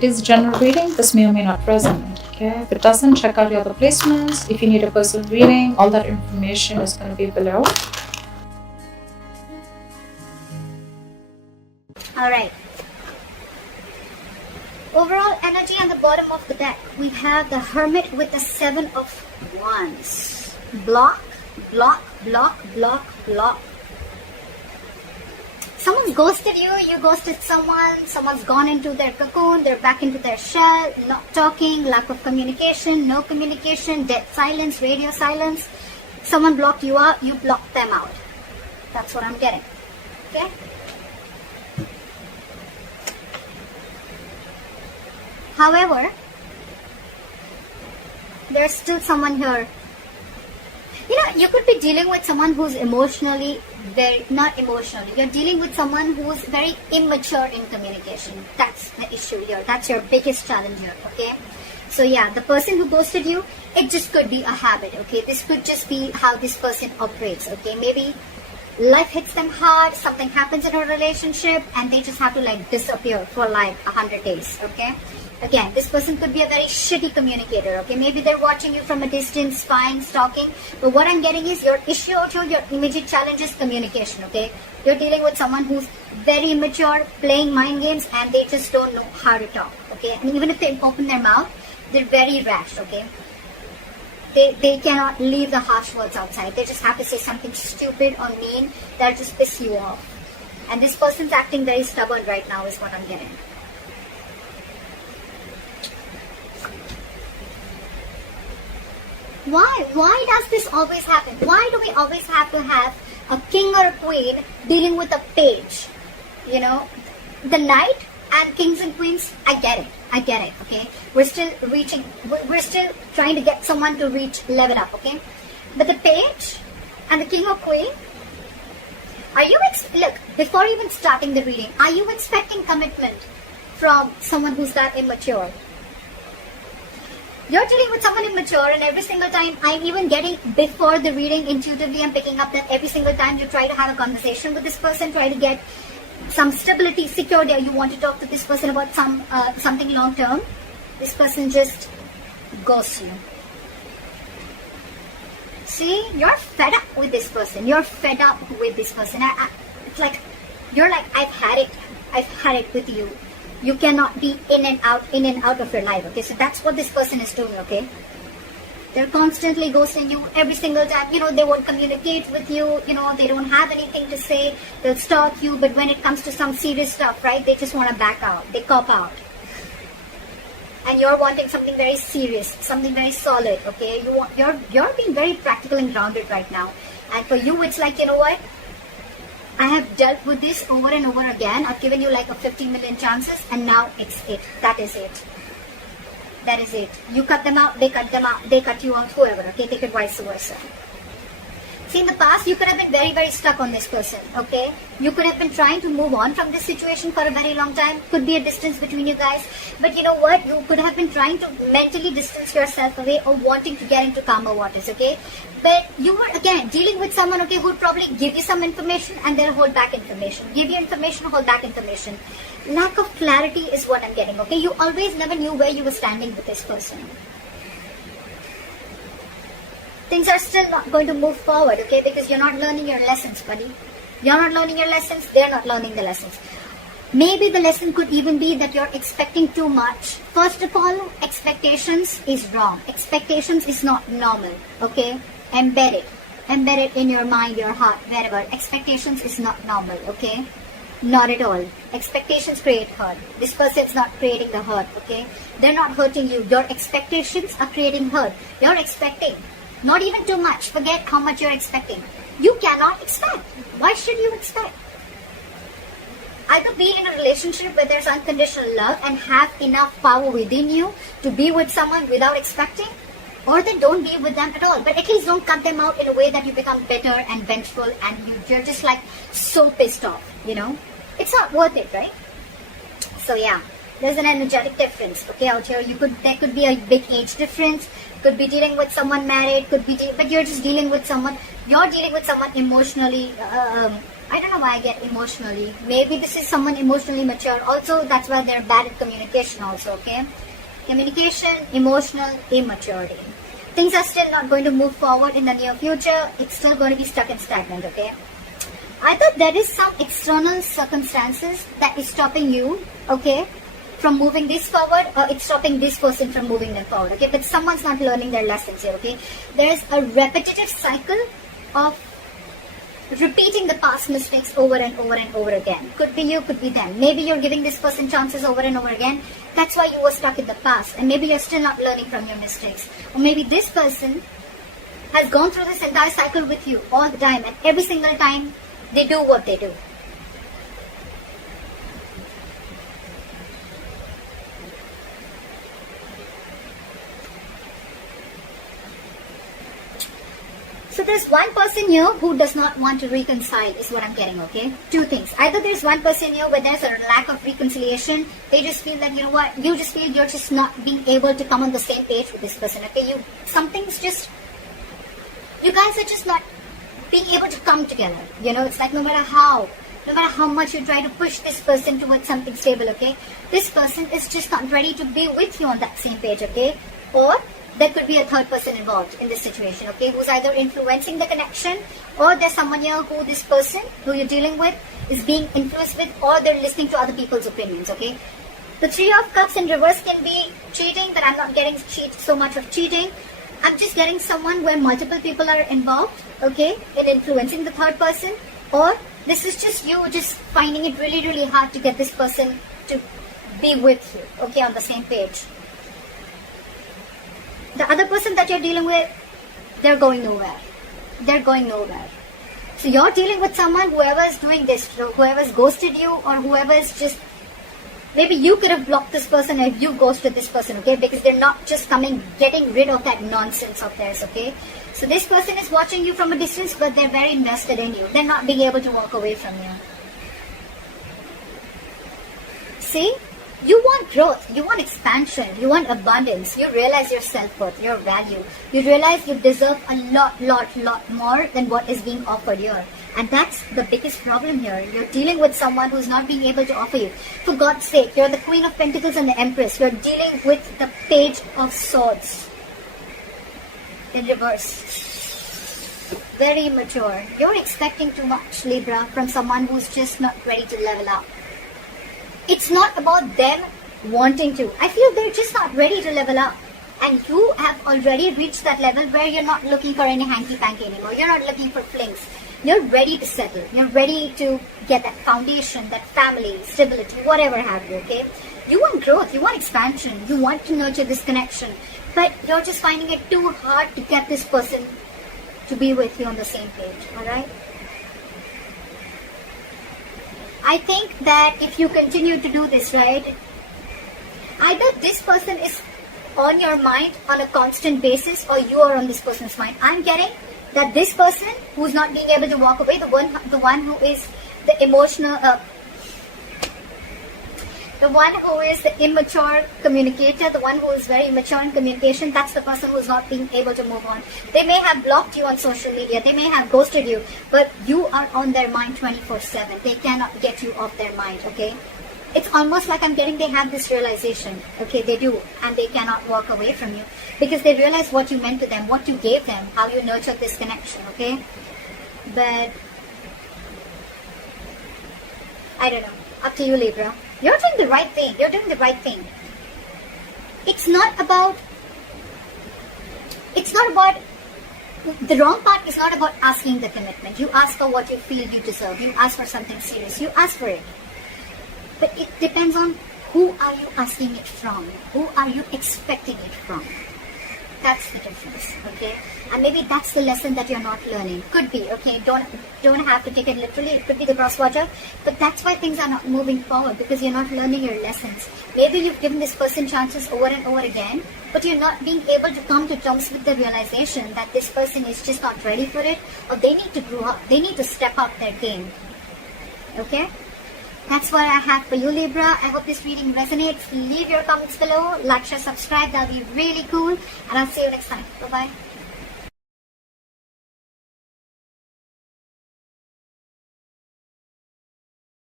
It is general reading. This may or may not resonate. Okay, if it doesn't, check out your other placements. If you need a personal reading, all that information is going to be below. Alright. Overall energy on the bottom of the deck. We have the Hermit with the 7 of Wands. Block, block, block, block, block. Someone's ghosted you, you ghosted someone, someone's gone into their cocoon, they're back into their shell, not talking, lack of communication, no communication, dead silence, radio silence. Someone blocked you out, you blocked them out. That's what I'm getting. Okay? However, there's still someone here. You know, you could be dealing with someone who's emotionally not emotionally. You're dealing with someone who's very immature in communication. That's the issue here. That's your biggest challenge here, okay? So yeah, the person who ghosted you, it just could be a habit, okay? This could just be how this person operates, okay? Maybe life hits them hard, something happens in a relationship, and they just have to like disappear for like 100 days, okay? Again, this person could be a very shitty communicator, okay? Maybe they're watching you from a distance, spying, stalking. But what I'm getting is your issue out here, your immediate challenge is communication, okay? You're dealing with someone who's very immature, playing mind games, and they just don't know how to talk, okay? And even if they open their mouth, they're very rash, okay? They cannot leave the harsh words outside. They just have to say something stupid or mean that'll just piss you off. And this person's acting very stubborn right now is what I'm getting. Why? Why does this always happen? Why do we always have to have a king or a queen dealing with a page? You know, the knight and kings and queens, I get it, okay? We're still trying to get someone to reach level up, okay? But the page and the king or queen, are you, look, before even starting the reading, are you expecting commitment from someone who's that immature? You're dealing with someone immature, and every single time I'm even getting, before the reading, intuitively I'm picking up that every single time you try to have a conversation with this person, try to get some stability, security, you want to talk to this person about something long term, this person just ghosts you. See, you're fed up with this person. You're fed up with this person. It's like, you're like, I've had it with you. You cannot be in and out of your life, okay? So that's what this person is doing, okay? They're constantly ghosting you every single time. You know, they won't communicate with you. You know, they don't have anything to say. They'll stalk you. But when it comes to some serious stuff, right, they just want to back out. They cop out. And you're wanting something very serious, something very solid, okay? You're being very practical and grounded right now. And for you, it's like, you know what? I have dealt with this over and over again. I've given you like a 15 million chances, and now it's it. That is it. That is it. You cut them out, they cut them out, they cut you out, whoever, okay? Take it vice versa. See, in the past, you could have been very, very stuck on this person, okay? You could have been trying to move on from this situation for a very long time. Could be a distance between you guys. But you know what? You could have been trying to mentally distance yourself away or wanting to get into calmer waters, okay? But you were, again, dealing with someone, okay, who would probably give you some information and then hold back information. Give you information, hold back information. Lack of clarity is what I'm getting, okay? You always never knew where you were standing with this person. Things are still not going to move forward, okay? Because you're not learning your lessons, buddy. You're not learning your lessons, they're not learning the lessons. Maybe the lesson could even be that you're expecting too much. First of all, expectations is wrong. Expectations is not normal, okay? Embed it. Embed it in your mind, your heart, wherever. Expectations is not normal, okay? Not at all. Expectations create hurt. This person is not creating the hurt, okay? They're not hurting you. Your expectations are creating hurt. You're expecting. Not even too much. Forget how much you're expecting. You cannot expect. Why should you expect? Either be in a relationship where there's unconditional love and have enough power within you to be with someone without expecting, or then don't be with them at all. But at least don't cut them out in a way that you become bitter and vengeful and you're just like so pissed off, you know? It's not worth it, right? So yeah, there's an energetic difference, okay, out here. There could be a big age difference. Could be dealing with someone married, but you're just dealing with someone. You're dealing with someone emotionally I don't know why I get emotionally. Maybe this is someone emotionally mature. Also, that's why they're bad at communication also, okay? Communication, emotional, immaturity. Things are still not going to move forward in the near future. It's still going to be stuck and stagnant, okay? Either there is some external circumstances that is stopping you, okay, from moving this forward, or it's stopping this person from moving them forward, okay? But someone's not learning their lessons here, okay? There's a repetitive cycle of repeating the past mistakes over and over and over again. Could be you, could be them. Maybe you're giving this person chances over and over again. That's why you were stuck in the past, and maybe you're still not learning from your mistakes. Or maybe this person has gone through this entire cycle with you all the time, and every single time they do what they do. So there's one person here who does not want to reconcile is what I'm getting, okay? Two things. Either there's one person here where there's a lack of reconciliation. They just feel that, you know what, you just feel you're just not being able to come on the same page with this person, okay? You guys are just not being able to come together. You know, it's like no matter how much you try to push this person towards something stable, okay? This person is just not ready to be with you on that same page, okay? Or there could be a third person involved in this situation, okay, who's either influencing the connection, or there's someone here who this person who you're dealing with is being influenced with, or they're listening to other people's opinions, okay? The Three of Cups in reverse can be cheating, but I'm not getting so much of cheating. I'm just getting someone where multiple people are involved, okay, in influencing the third person, or this is just you just finding it really, really hard to get this person to be with you, okay, on the same page. The other person that you're dealing with, they're going nowhere. They're going nowhere. So you're dealing with someone, whoever's doing this, whoever's ghosted you, or whoever's just, maybe you could have blocked this person if you ghosted this person, okay? Because they're not just getting rid of that nonsense of theirs, okay? So this person is watching you from a distance, but they're very invested in you. They're not being able to walk away from you. See? You want growth, you want expansion, you want abundance, you realize your self-worth, your value. You realize you deserve a lot more than what is being offered here. And that's the biggest problem here. You're dealing with someone who's not being able to offer you. For God's sake, you're the Queen of Pentacles and the Empress. You're dealing with the Page of Swords in reverse. Very immature. You're expecting too much, Libra, from someone who's just not ready to level up. It's not about them wanting to. I feel they're just not ready to level up. And you have already reached that level where you're not looking for any hanky-panky anymore. You're not looking for flings. You're ready to settle. You're ready to get that foundation, that family, stability, whatever have you, okay? You want growth. You want expansion. You want to nurture this connection. But you're just finding it too hard to get this person to be with you on the same page, alright? I think that if you continue to do this, right, either this person is on your mind on a constant basis, or you are on this person's mind. I'm getting that this person who's not being able to walk away, the one who is the emotional, the one who is the immature communicator, the one who is very immature in communication, that's the person who's not being able to move on. They may have blocked you on social media, they may have ghosted you, but you are on their mind 24/7. They cannot get you off their mind, okay? It's almost like I'm getting they have this realization, okay, they do, and they cannot walk away from you because they realize what you meant to them, what you gave them, how you nurtured this connection, okay? But I don't know, up to you, Libra. You're doing the right thing. You're doing the right thing. It's not about, the wrong part is not about asking the commitment. You ask for what you feel you deserve. You ask for something serious. You ask for it. But it depends on who are you asking it from? Who are you expecting it from? That's the difference, okay? And maybe that's the lesson that you're not learning. Could be, okay? Don't have to take it literally. It could be the cross watcher. But that's why things are not moving forward, because you're not learning your lessons. Maybe you've given this person chances over and over again, but you're not being able to come to terms with the realization that this person is just not ready for it, or they need to grow up. They need to step up their game. Okay? That's what I have for you, Libra. I hope this reading resonates. Leave your comments below. Like, share, subscribe. That'll be really cool. And I'll see you next time. Bye-bye.